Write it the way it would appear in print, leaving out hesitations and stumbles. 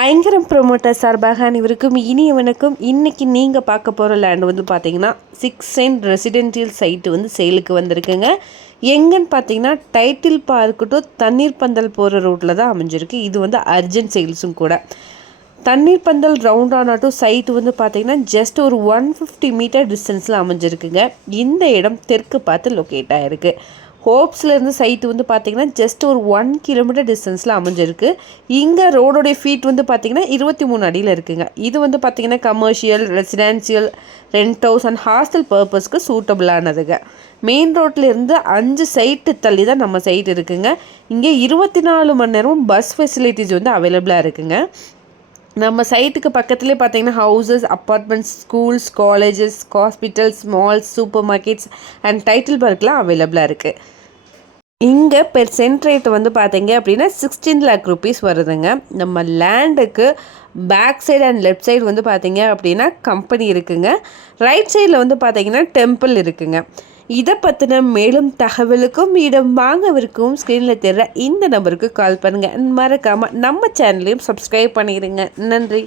ஐங்கரம் promoter சார்பாக அனைவருக்கும் இனிய வணக்கம். இன்றைக்கி நீங்கள் பார்க்க போகிற லேண்ட் வந்து பார்த்தீங்கன்னா 6 சென்ட் ரெசிடென்ஷியல் சைட்டு வந்து சேலுக்கு வந்திருக்குங்க. எங்கன்னு பார்த்தீங்கன்னா டைட்டில் பார்க்கு டு தண்ணீர் பந்தல் போகிற ரோட்டில் தான் அமைஞ்சிருக்கு. இது வந்து அர்ஜென்ட் சேல்ஸும் கூட. தண்ணீர் பந்தல் ரவுண்டானா டு சைட்டு வந்து பார்த்தீங்கன்னா ஜஸ்ட் ஒரு 150 மீட்டர் டிஸ்டன்ஸில் அமைஞ்சிருக்குங்க. இந்த இடம் தெற்கு பார்த்து லொக்கேட் ஆகிருக்கு. ஹோப்ஸ்லேருந்து சைட்டு வந்து பார்த்திங்கன்னா ஜஸ்ட் ஒரு 1 கிலோமீட்டர் டிஸ்டன்ஸில் அமைஞ்சிருக்கு. இங்கே ரோடோடைய ஃபீட் வந்து பார்த்திங்கன்னா 23 அடியில் இருக்குங்க. இது வந்து பார்த்திங்கன்னா commercial, residential, rent house and hostel பர்பஸ்க்கு சூட்டபிளானதுங்க. மெயின் ரோட்லேருந்து 5 சைட்டு தள்ளி தான் நம்ம சைட் இருக்குங்க. இங்கே 24 மணி நேரமும் பஸ் ஃபெசிலிட்டிஸ் வந்து அவைலபிளாக இருக்குங்க. நம்ம சைட்டுக்கு பக்கத்துலேயே பார்த்தீங்கன்னா houses, apartments, schools, colleges, hospitals, malls, super markets and title பார்க்லாம் அவைலபிளாக இருக்குது. இங்கே பெர் சென்ட் ரேட் வந்து பார்த்தீங்க அப்படின்னா 16 lakh rupees வருதுங்க. நம்ம லேண்டுக்கு back side and left side வந்து பார்த்தீங்க அப்படின்னா கம்பெனி இருக்குங்க. ரைட் சைடில் வந்து பார்த்தீங்கன்னா டெம்பிள் இருக்குங்க. இதை பற்றின மேலும் தகவலுக்கும் இடம் வாங்கவிருக்கும் ஸ்க்ரீனில் தெரிகிற இந்த நம்பருக்கு கால் பண்ணுங்கள். மறக்காமல் நம்ம சேனலையும் சப்ஸ்கிரைப் பண்ணிடுங்க. நன்றி.